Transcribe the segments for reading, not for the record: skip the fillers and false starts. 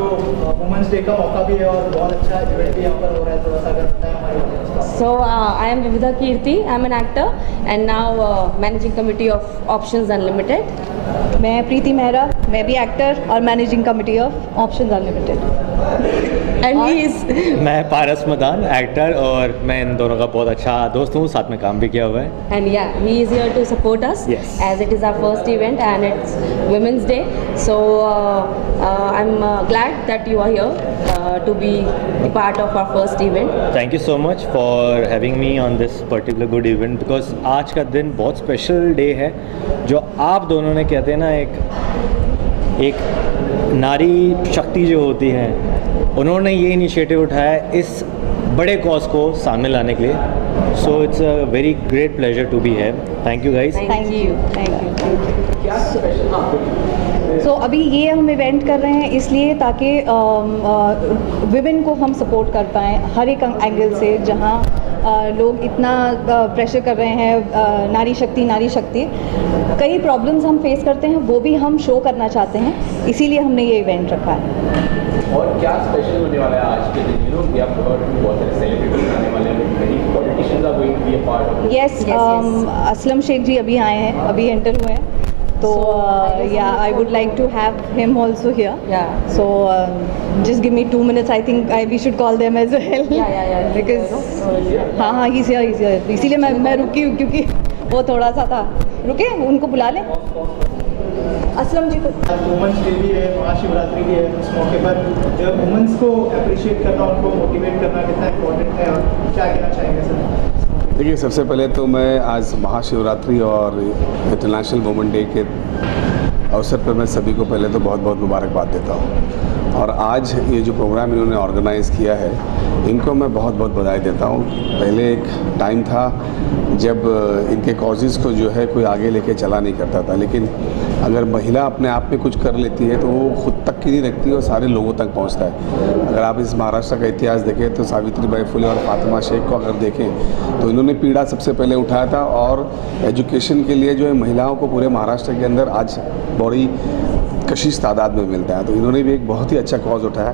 जो women's day का मौका भी है और बहुत अच्छा इवेंट भी यहाँ पर हो रहा है, थोड़ा सा अगर बताएं हमारे audience को। So I am Vividha Kirti. I am an actor and now managing committee of Options Unlimited. मैं प्रीति मेहरा, मैं भी एक्टर और managing committee of options unlimited. And he is मैं पारस मदान, एक्टर, और मैं इन दोनों का बहुत अच्छा दोस्त हूँ, साथ में काम भी किया हुआ है। and yeah, he is here to support us Yes. as it is our first event and it's Women's Day. So I'm glad that you are here to be the part of our first event. Thank you so much for having me on this particular good event, because आज का दिन बहुत special day है। जो आप दोनों ने कहते हैं ना, एक नारी शक्ति जो होती है, उन्होंने ये इनिशिएटिव उठाया है इस बड़े कॉज को सामने लाने के लिए। So it's a very great pleasure to be here. Thank you guys. Thank you. क्या स्पेशल? हाँ, सो अभी ये हम इवेंट कर रहे हैं इसलिए ताकि विमेन को हम सपोर्ट कर पाएँ हर एक एंगल से। जहाँ लोग इतना प्रेशर कर रहे हैं नारी शक्ति, कई प्रॉब्लम्स हम फेस करते हैं, वो भी हम शो करना चाहते हैं, इसीलिए हमने ये इवेंट रखा है। और क्या स्पेशल होने वाला है आज के दिन? वी हैव हर्ड बहुत सारे सेलिब्रिटीज आने वाले हैं, many politicians are going to be a part of yes, Aslam Shaikh ji अभी आए हैं, अभी एंटर हुए हैं, तो yeah I would like to have him also here. Yeah. So just give me 2 minutes, I think we should call them as well. Yeah. Because हाँ he's here. इसीलिए मैं रुकी हूँ क्योंकि वो थोड़ा सा था। रुके, उनको बुला लें असलम जी को। वुमेंस डे भी है, महाशिवरात्रि भी है, उस मौके पर जो वुमेंस को अप्रिशिएट करना, उनको मोटिवेट करना कितना इम्पोर्टेंट है, और क्या कहना चाहेंगे सर? देखिए, सबसे पहले तो मैं आज महाशिवरात्रि और इंटरनेशनल वुमेन डे के अवसर पर मैं सभी को पहले तो बहुत बहुत मुबारकबाद देता हूँ। और आज ये जो प्रोग्राम इन्होंने ऑर्गेनाइज़ किया है, इनको मैं बहुत बहुत बधाई देता हूँ। पहले एक टाइम था जब इनके कॉजेज़ को जो है कोई आगे लेके चला नहीं करता था, लेकिन अगर महिला अपने आप में कुछ कर लेती है तो वो खुद तक की नहीं रखती और सारे लोगों तक पहुंचता है। अगर आप इस महाराष्ट्र का इतिहास देखें तो सावित्रीबाई फुले और फातिमा शेख को अगर देखें तो इन्होंने पीड़ा सबसे पहले उठाया था, और एजुकेशन के लिए जो है महिलाओं को पूरे महाराष्ट्र के अंदर आज बड़ी कशिश तादाद में मिलता है। तो इन्होंने भी एक बहुत ही अच्छा कॉज उठाया।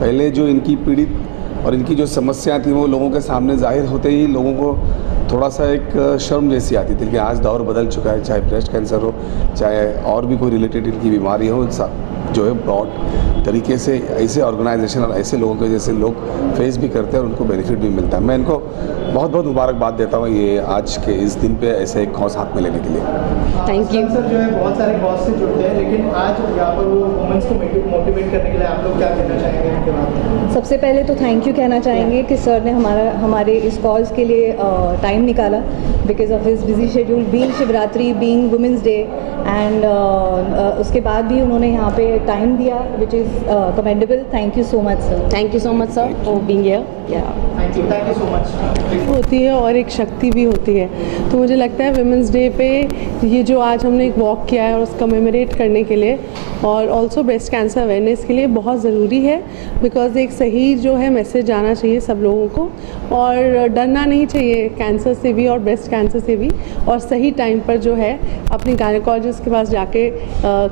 पहले जो इनकी पीड़ित और इनकी जो समस्या थी वो लोगों के सामने जाहिर होते ही लोगों को थोड़ा सा एक शर्म जैसी आती थी, लेकिन आज दौर बदल चुका है। चाहे ब्रेस्ट कैंसर हो, चाहे और भी कोई रिलेटेड इनकी बीमारी हो, जो है ब्रॉड तरीके से ऐसे ऑर्गेनाइजेशन और ऐसे लोगों के जैसे लोग फेस भी करते हैं और उनको बेनिफिट भी मिलता है। मैं इनको बहुत बहुत मुबारकबाद देता हूँ ये आज के इस दिन पे ऐसे एक कॉज हाथ में लेने के लिए। Thank you. सर जो है बहुत सारे कॉज से जुड़ते हैं, लेकिन आज यहाँ पर वो वुमेंस को मोटिवेट करने के लिए आप लोग क्या कहना चाहेंगे इनके बारे में? सबसे पहले तो थैंक यू कहना चाहेंगे कि सर ने हमारे इस कॉज के लिए टाइम निकाला, because of his busy schedule, being Shivratri, being women's day, and उसके बाद भी उन्होंने यहाँ पे टाइम दिया, which is commendable. Thank you so much sir. Thank you so much, sir, for being here. Yeah. Thank you so much. होती है और एक शक्ति भी होती है। तो मुझे लगता है वुमेंस डे पे ये जो आज हमने एक वॉक किया है और उसका कमेमोरेट करने के लिए और ऑल्सो ब्रेस्ट कैंसर अवेयरनेस के लिए बहुत ज़रूरी है, बिकॉज एक सही जो है मैसेज जाना चाहिए सब लोगों को, और डरना नहीं चाहिए कैंसर से भी और ब्रेस्ट कैंसर से भी, और सही टाइम पर जो है अपनी गायनेकोलॉजिस्ट के पास जाके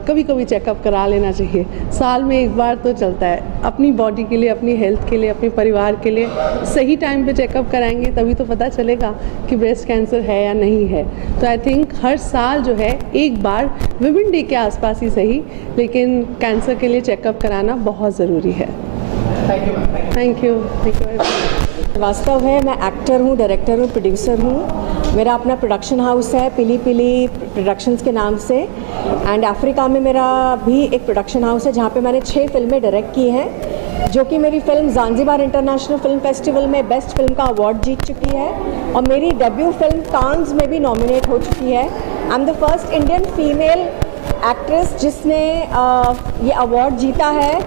कभी कभी चेकअप करा लेना चाहिए। साल में एक बार तो चलता है। अपनी बॉडी के लिए, अपनी हेल्थ के लिए, अपने परिवार के लिए सही टाइम पे चेकअप कराएंगे तभी तो पता चलेगा कि ब्रेस्ट कैंसर है या नहीं है। तो आई थिंक हर साल जो है एक बार वुमेन डे के आसपास ही सही, लेकिन कैंसर के लिए चेकअप कराना बहुत ज़रूरी है। Thank you. वास्तव है, मैं एक्टर हूँ, डायरेक्टर हूँ, प्रोड्यूसर हूँ। मेरा अपना प्रोडक्शन हाउस है पिली पिली प्रोडक्शंस के नाम से, एंड अफ्रीका में मेरा भी एक प्रोडक्शन हाउस है जहाँ पे मैंने 6 फिल्में डायरेक्ट की हैं, जो कि मेरी film Zanzibar international film festival में बेस्ट फिल्म का अवार्ड जीत चुकी है, और मेरी डेब्यू फिल्म कांस में भी नॉमिनेट हो चुकी है। I am the first Indian female actress जिसने ये अवार्ड जीता है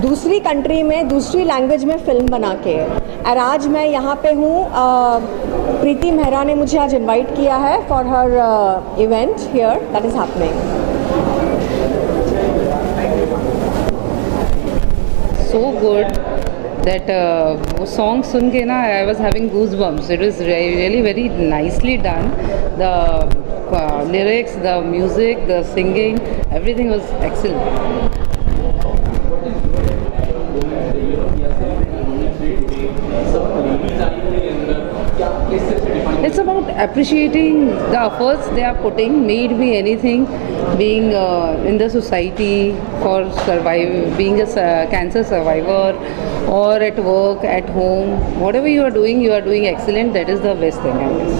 दूसरी कंट्री में, दूसरी लैंग्वेज में फिल्म बना के। और आज मैं यहाँ पे हूँ, प्रीति मेहरा ने मुझे आज इनवाइट किया है for her event here that is happening. So good that वो song सुन के ना I was having goosebumps. It was really very nicely done. The lyrics, the music, the singing, everything was excellent. appreciating the efforts they are putting, may it be anything, being in the society for being a cancer survivor, or at work, at home, whatever you are doing excellent. That is the best thing, I guess.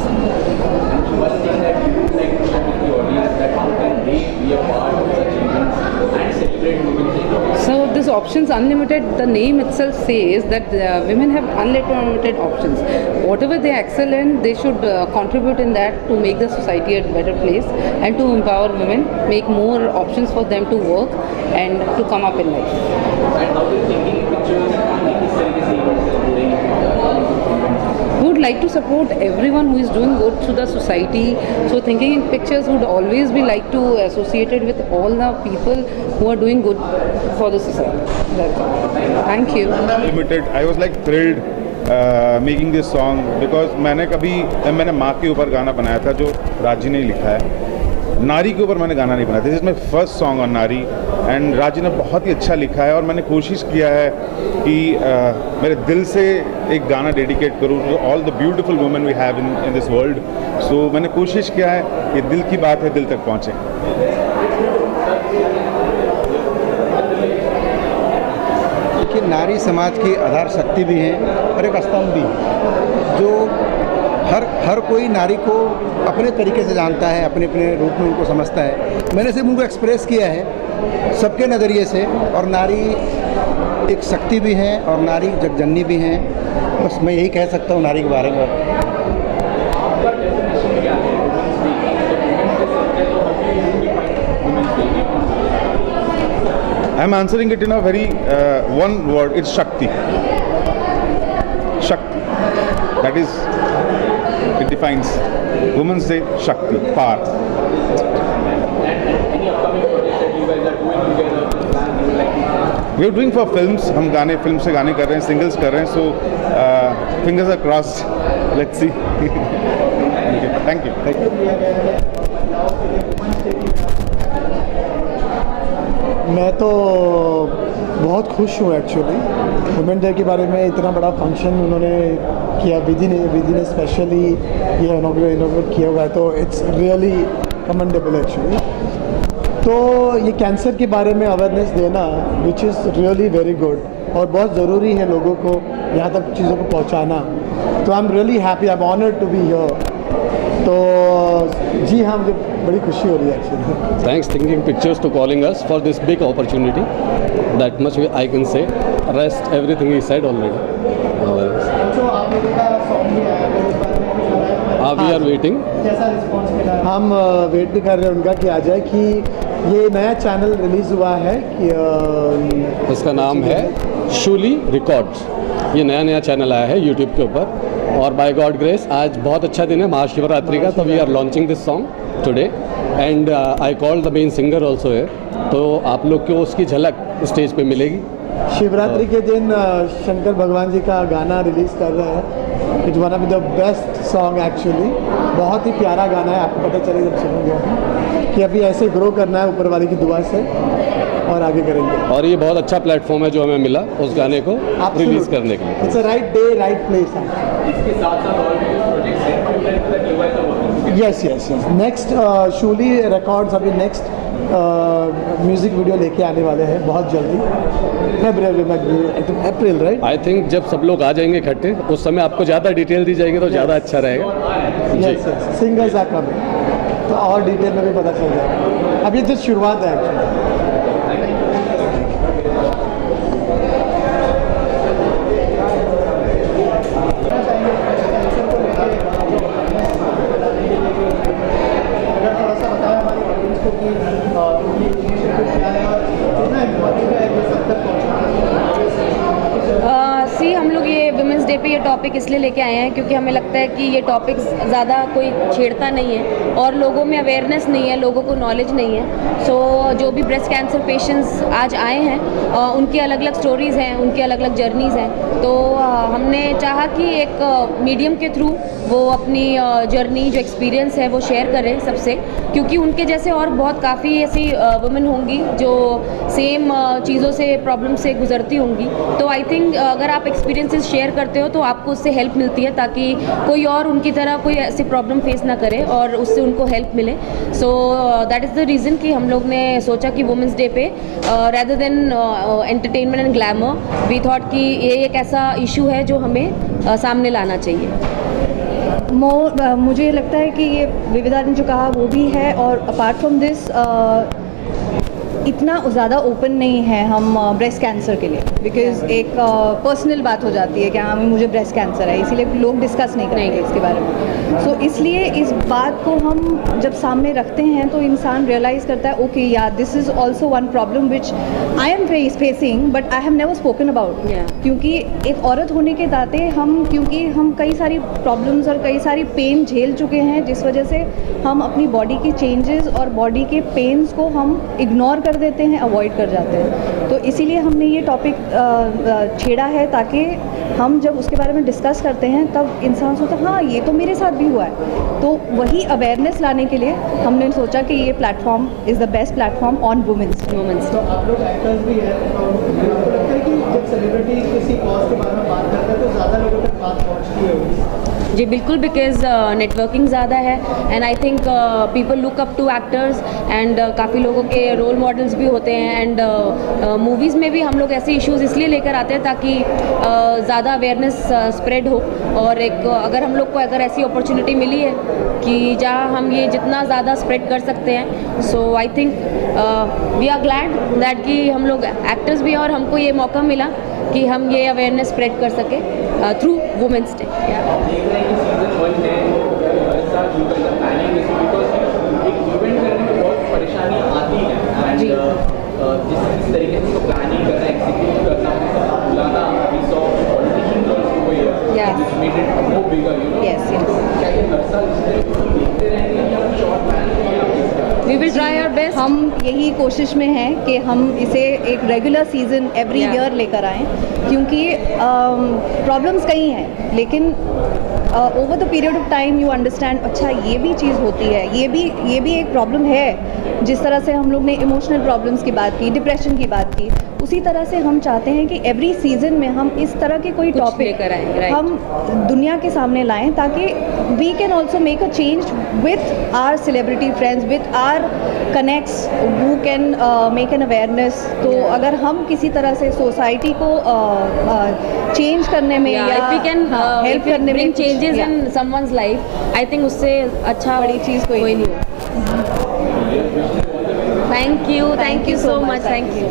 One thing that you would like to share with the audience, that how can they be a part of such events and celebrate Women's Day? So this Options Unlimited, the name itself says that women have unlimited options. Whatever they excel in, they should contribute in that to make the society a better place and to empower women, make more options for them to work and to come up in life. And how do you thinking pictures and किस तरीके से events celebrating? We would like to support everyone who is doing good to the society. So thinking in pictures would always be like to associate it with all the people who are doing good for the society. That's all. Thank you. Limited. I was like thrilled making this song because मैंने माँ के ऊपर गाना बनाया था जो राजी ने लिखा है. नारी के ऊपर मैंने गाना नहीं बनाया था. This is my first song on नारी एंड राजी ने बहुत ही अच्छा लिखा है और मैंने कोशिश किया है कि मेरे दिल से एक गाना डेडिकेट करूँ to all the beautiful women we have in this world. So मैंने कोशिश किया है कि दिल की बात है दिल तक पहुँचे. कि नारी समाज की आधार शक्ति भी है और एक स्तंभ भी है, जो हर कोई नारी को अपने तरीके से जानता है, अपने अपने रूप में उनको समझता है. मैंने सिर्फ उनको एक्सप्रेस किया है सबके नज़रिए से. और नारी एक शक्ति भी है और नारी जगजननी भी है. बस मैं यही कह सकता हूँ नारी के बारे में. I am answering it in a very one word. It's Shakti. Shakti. That is, it defines Women's Day. Shakti, power. Any upcoming projects that you guys are doing together? We are doing for films. हम गाने film से गाने कर रहे हैं, singles कर रहे हैं. So fingers are crossed. Let's see. Thank you. मैं तो बहुत खुश हूँ एक्चुअली. वुमेन डे के बारे में इतना बड़ा फंक्शन उन्होंने किया, विधि ने स्पेशली ये इनोवेट किया हुआ है, तो इट्स रियली कमेंडेबल एक्चुअली. तो ये कैंसर के बारे में अवेयरनेस देना which is really very good और बहुत ज़रूरी है लोगों को यहाँ तक चीज़ों को पहुँचाना. तो I am really happy, I am honoured to be here. तो जी हाँ, मुझे बड़ी खुशी हो रही है actually. Thanks Thinking Pictures to calling us for this big opportunity. That much I can say. Rest everything he said already. We are waiting. कैसा रिस्पॉन्स मिला? हम वेट भी कर रहे हैं उनका कि आ जाए. कि ये नया चैनल रिलीज़ हुआ है कि इसका नाम है शूली रिकॉर्ड्स. ये नया चैनल आया है यूट्यूब के ऊपर और बाय गॉड ग्रेस आज बहुत अच्छा दिन है महाशिवरात्रि का. तो we are launching this song today and I called the main singer also है. तो आप लोग को उसकी झलक स्टेज पे मिलेगी. शिवरात्रि के दिन शंकर भगवान जी का गाना रिलीज़ कर रहे हैं. It's one of the best song actually. बहुत ही प्यारा गाना है, आपको पता चले जब सुनोगे कि अभी ऐसे ग्रो करना है ऊपर वाले की दुआ से और आगे करेंगे. और ये बहुत अच्छा प्लेटफॉर्म है जो हमें मिला उस गाने को रिलीज़ करने के लिए. It's a right day right place. इसके साथ-साथ और भी प्रोजेक्ट्स हैं यस. नेक्स्ट शूली रिकॉर्ड्स अभी नेक्स्ट म्यूज़िक वीडियो लेके आने वाले हैं बहुत जल्दी. April right. आई थिंक जब सब लोग आ जाएंगे इकट्ठे उस समय आपको ज़्यादा डिटेल दी जाएगी तो ज़्यादा अच्छा रहेगा. यस सिंगर्स आर कमिंग तो और डिटेल में भी पता चल जाएगा. अभी तो शुरुआत है एक्चुअली. पे ये टॉपिक इसलिए लेके आए हैं क्योंकि हमें लगता है कि ये टॉपिक ज़्यादा कोई छेड़ता नहीं है और लोगों में अवेयरनेस नहीं है, लोगों को नॉलेज नहीं है. सो जो भी ब्रेस्ट कैंसर पेशेंट्स आज आए हैं उनकी अलग अलग स्टोरीज़ हैं, उनकी अलग अलग जर्नीज़ हैं. तो हमने चाहा कि एक मीडियम के थ्रू वो अपनी जर्नी जो एक्सपीरियंस है वो शेयर करें सबसे, क्योंकि उनके जैसे और बहुत काफ़ी ऐसी वुमेन होंगी जो सेम चीज़ों से प्रॉब्लम से गुजरती होंगी. तो आई थिंक अगर आप एक्सपीरियंसेस शेयर करते हो तो आपको आपको उससे हेल्प मिलती है, ताकि कोई और उनकी तरह कोई ऐसी प्रॉब्लम फेस ना करे और उससे उनको हेल्प मिले। So that is the reason कि हम लोग ने सोचा कि वुमेंस डे पे rather than entertainment and glamour we thought कि ये एक ऐसा इशू है जो हमें सामने लाना चाहिए। मुझे लगता है कि ये विविधा ने जो कहा वो भी है, और अपार्ट फ्रॉम दिस इतना ज़्यादा ओपन नहीं है हम ब्रेस्ट कैंसर के लिए, बिकॉज एक पर्सनल बात हो जाती है कि हाँ मुझे ब्रेस्ट कैंसर है, इसीलिए लोग डिस्कस नहीं करेंगे इसके बारे में। सो इसलिए इस बात को हम जब सामने रखते हैं तो इंसान रियलाइज़ करता है ओके या this is also one problem which I am facing but I have never spoken about. क्योंकि एक औरत होने के नाते क्योंकि हम कई सारी प्रॉब्लम्स और कई सारी पेन झेल चुके हैं, जिस वजह से हम अपनी बॉडी की चेंजेस और बॉडी के पेन्स को हम इग्नोर कर देते हैं, अवॉइड कर जाते हैं। तो इसीलिए हमने ये टॉपिक छेड़ा है, ताकि हम जब उसके बारे में डिस्कस करते हैं तब इंसान सोचता है हाँ ये तो मेरे साथ भी हुआ है। तो वही अवेयरनेस लाने के लिए हमने सोचा कि ये platform is the best platform on women's. तो आप लोग एक्टर्स भी हैं, तो आपको लगता है कि जब सेलिब्रिटी किसी कॉज के बारे में बात करता है तो ज़्यादा लोगों तक बात पहुँचती है? जी बिल्कुल, बिकॉज नेटवर्किंग ज़्यादा है and I think people look up to actors and काफ़ी लोगों के रोल मॉडल्स भी होते हैं। एंड मूवीज़ में भी हम लोग ऐसे इश्यूज़ इसलिए लेकर आते हैं ताकि ज़्यादा अवेयरनेस स्प्रेड हो, और एक अगर हम लोग को अगर ऐसी अपॉर्चुनिटी मिली है कि जहाँ हम ये जितना ज़्यादा स्प्रेड कर सकते हैं, so I think we are glad that कि हम लोग एक्टर्स भी हैं और हमको ये मौका मिला कि हम ये अवेयरनेस स्प्रेड कर सके थ्रू वुमेंस डे। परेशानी आती है एंड जिस तरीके से प्लानिंग करना, एग्जीक्यूट करना, बुलाना, we saw politicians also they made it more bigger, you know. Yes क्या ये हर साल देखते रहेंगे या कुछ और प्लान है? We will try our best. हम यही कोशिश में हैं कि हम इसे एक रेगुलर सीजन एवरी ईयर लेकर आएँ, क्योंकि प्रॉब्लम्स कई हैं, लेकिन over the period of time you understand अच्छा ये भी चीज़ होती है, ये भी एक प्रॉब्लम है। जिस तरह से हम लोग ने इमोशनल प्रॉब्लम्स की बात की, डिप्रेशन की बात की, उसी तरह से हम चाहते हैं कि एवरी सीजन में हम इस तरह के कोई टॉपिक हम दुनिया के सामने लाएं, ताकि we can also make a change with our celebrity friends, with our connects who can make an awareness. तो अगर हम किसी तरह से सोसाइटी को चेंज करने में या वी कैन हेल्प करने में changes in someone's life, I think उससे अच्छा बड़ी चीज़ कोई नहीं हो। Thank you so much, thank you.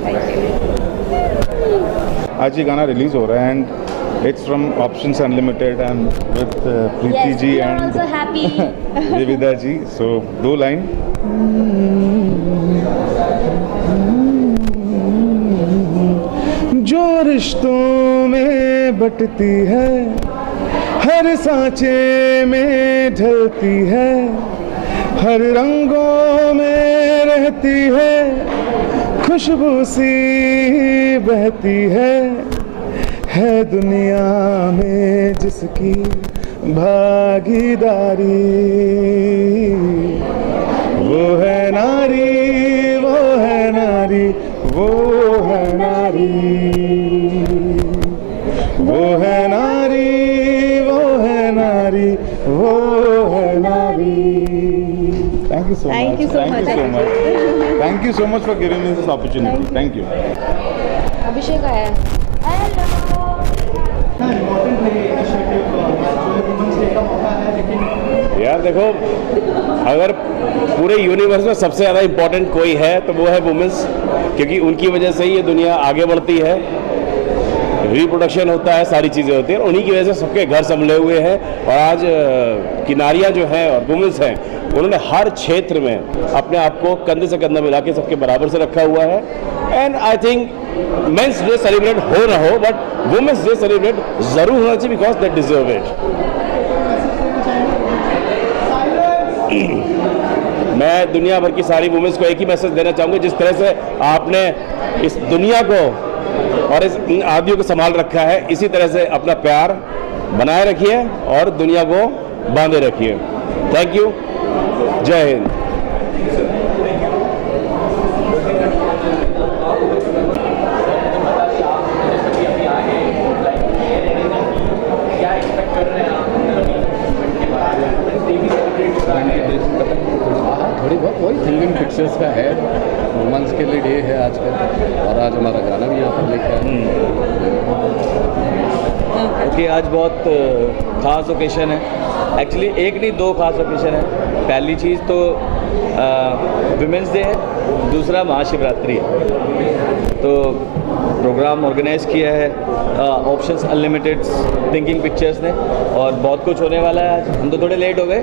आज ये गाना रिलीज हो रहा है and it's from options unlimited and with Preeti ji and Vividha ji. So 2 line. जो रिश्तों में बटती है, हर सांचे में ढलती है, हर रंगों में रहती है, खुशबू सी बहती है दुनिया में जिसकी भागीदारी, वो है नारी, वो है नारी, वो है नारी, वो है नारी, वो है नारी, वो है नारी। Thank you so much. Thank you so much. Thank you so much for giving me this opportunity. Thank you. अभिषेक आया है। यार देखो, अगर पूरे यूनिवर्स में सबसे ज़्यादा इम्पोर्टेंट कोई है तो वो है वुमेंस, क्योंकि उनकी वजह से ही ये दुनिया आगे बढ़ती है, रिप्रोडक्शन होता है, सारी चीज़ें होती हैं, उन्हीं की वजह से सबके घर संभले हुए हैं। और आज की नारियाँ जो हैं और वुमेंस हैं, उन्होंने हर क्षेत्र में अपने आप को कंधे से कंधा मिला के सबके बराबर से रखा हुआ है। And I think men's day celebrate हो ना हो, बट वुमेंस डे सेलिब्रेट ज़रूर होना चाहिए, बिकॉज दे डिजर्व इट। मैं दुनिया भर की सारी वुमेंस को एक ही मैसेज देना चाहूँगा, जिस तरह से आपने इस दुनिया को और इस आदमियों को संभाल रखा है, इसी तरह से अपना प्यार बनाए रखिए और दुनिया को बांधे रखिए। थैंक यू, जय हिंद। क्या क्योंकि आज बहुत ख़ास ओकेशन है। एक्चुअली एक नहीं, दो ख़ास ओकेशन है। पहली चीज़ तो विमेंस डे है, दूसरा महाशिवरात्रि है। तो प्रोग्राम ऑर्गेनाइज किया है ऑप्शंस अनलिमिटेड थिंकिंग पिक्चर्स ने, और बहुत कुछ होने वाला है आज। हम तो थोड़े लेट हो गए,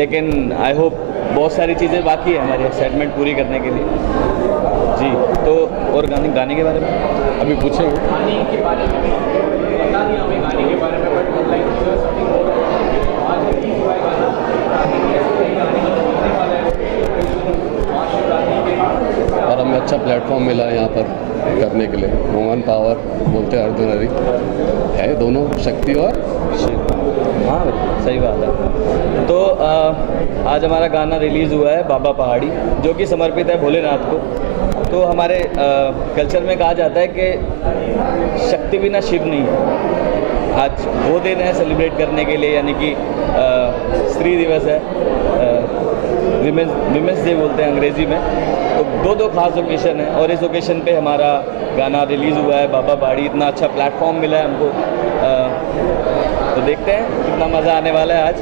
लेकिन आई होप बहुत सारी चीज़ें बाकी है हमारी एक्साइटमेंट पूरी करने के लिए जी। तो और गाने के बारे में अभी पूछेंगे। गाने के बारे में बता दिया हमें, गाने के बारे में, बट लाइक समथिंग मोर आज रिलीज हुआ है गाना, और हमें अच्छा प्लेटफॉर्म मिला यहाँ पर करने के लिए। वुमन पावर बोलते हैं ऑर्डिनरी है, दोनों शक्ति और हाँ सही बात है। तो आज हमारा गाना रिलीज़ हुआ है बाबा पहाड़ी, जो कि समर्पित है भोलेनाथ को। तो हमारे कल्चर में कहा जाता है कि शक्ति बिना शिव नहीं है। आज वो दिन है सेलिब्रेट करने के लिए, यानी कि स्त्री दिवस है, विमेंस डे बोलते हैं अंग्रेज़ी में। तो दो खास ओकेशन है, और इस ओकेशन पे हमारा गाना रिलीज़ हुआ है बाबा पहाड़ी। इतना अच्छा प्लेटफॉर्म मिला है हमको, तो देखते हैं कितना मज़ा आने वाला है आज।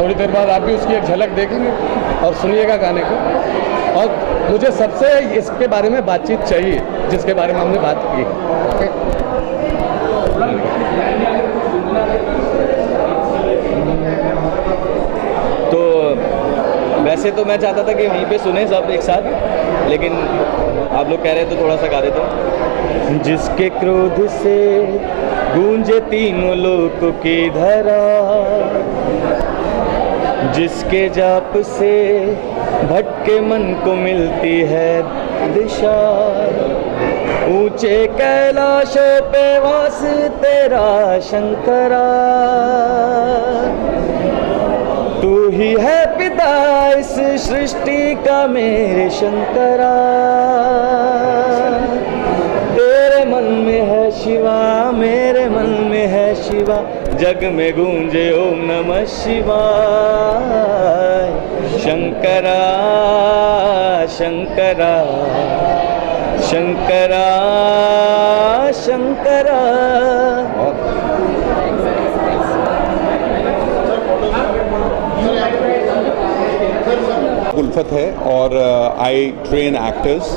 थोड़ी देर बाद आप भी उसकी एक झलक देखेंगे और सुनिएगा गाने को। और मुझे सबसे इसके बारे में बातचीत चाहिए जिसके बारे में हमने बात की। ओके, तो वैसे तो मैं चाहता था कि वहीं पे सुने सब एक साथ, लेकिन आप लोग कह रहे हैं तो थोड़ा सा गा देता हूँ। जिसके क्रोध से गूंजे तीनों लोकों की धरा, जिसके जाप से भटके मन को मिलती है दिशा, ऊंचे कैलाशों पे वास तेरा शंकरा, तू ही है पिता इस सृष्टि का मेरे शंकरा, तेरे मन में है शिवा, मेरे मन में है शिवा, जग में गूंजे ओम नमः शिवाय। शंकरा शंकरा शंकरा शंकरा। उल्फत है, और I train actors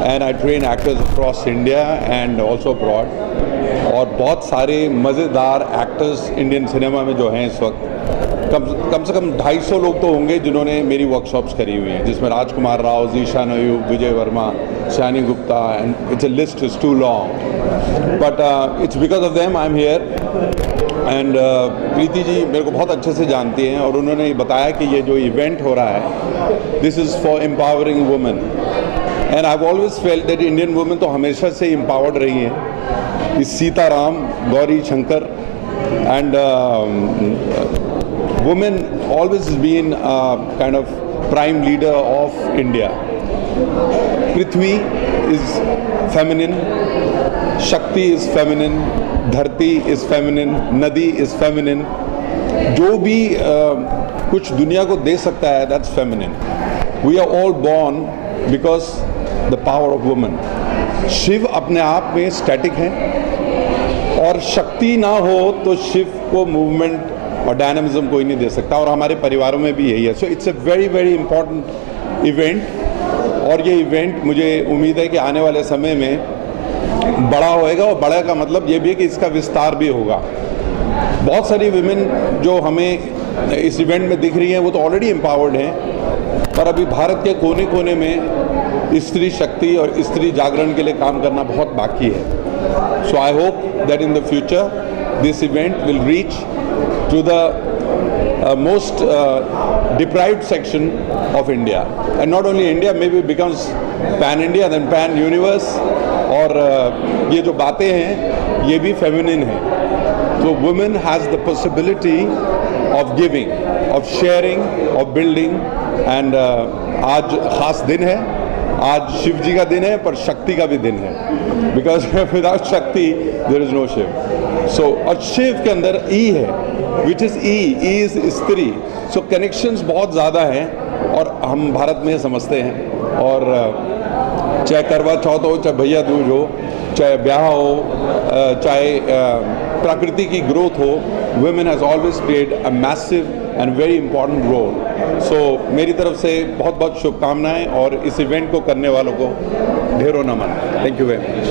and I train actors across India and also abroad. और बहुत सारे मज़ेदार एक्टर्स इंडियन सिनेमा में जो हैं इस वक्त, कम से कम 250 लोग तो होंगे जिन्होंने मेरी वर्कशॉप्स करी हुई हैं, जिसमें Rajkummar Rao, Zeeshan Ayyub, Vijay Varma, Shani Gupta, and it's a list is too long, but it's because of them I am here. And Preeti ji मेरे को बहुत अच्छे से जानती हैं, और उन्होंने बताया कि ये जो इवेंट हो रहा है, this is for empowering women, and I have always felt that Indian women तो हमेशा से एम्पावर्ड रही हैं। इस Sitaram, Gauri Shankar, and women always has been a kind of prime leader of India. Prithvi is feminine, Shakti is feminine, Dharti is feminine, Nadi is feminine. जो भी कुछ दुनिया को दे सकता है, that's feminine. We are all born because the power of women. Shiv अपने आप में स्टैटिक है, और शक्ति ना हो तो शिव को मूवमेंट और डायनामिज्म कोई नहीं दे सकता, और हमारे परिवारों में भी यही है। सो it's a very very important event, और ये इवेंट मुझे उम्मीद है कि आने वाले समय में बड़ा होएगा, और बड़ा का मतलब ये भी है कि इसका विस्तार भी होगा। बहुत सारी विमेन जो हमें इस इवेंट में दिख रही हैं वो तो ऑलरेडी एम्पावर्ड हैं, पर अभी भारत के कोने कोने में स्त्री शक्ति और स्त्री जागरण के लिए काम करना बहुत बाकी है। So I hope that in the future this event will reach to the most deprived section of India, and not only India, maybe becomes pan India, then pan universe. और ये जो बातें हैं ये भी feminine हैं, तो women has the possibility of giving, of sharing, of building, and आज खास दिन है, आज शिव जी का दिन है, पर शक्ति का भी दिन है, because without शक्ति there is no Shiv. So और शिव के अंदर ई है, विच इज़ ई इज़ स्त्री। सो कनेक्शंस बहुत ज़्यादा हैं, और हम भारत में समझते हैं, और चाहे करवा चौथ हो, चाहे भैया दूज हो, चाहे ब्याह हो, चाहे प्रकृति की ग्रोथ हो, women has always played a massive and very important role. So मेरी तरफ से बहुत बहुत शुभकामनाएं और इस इवेंट को करने वालों को ढेरों नमन. Thank you very much.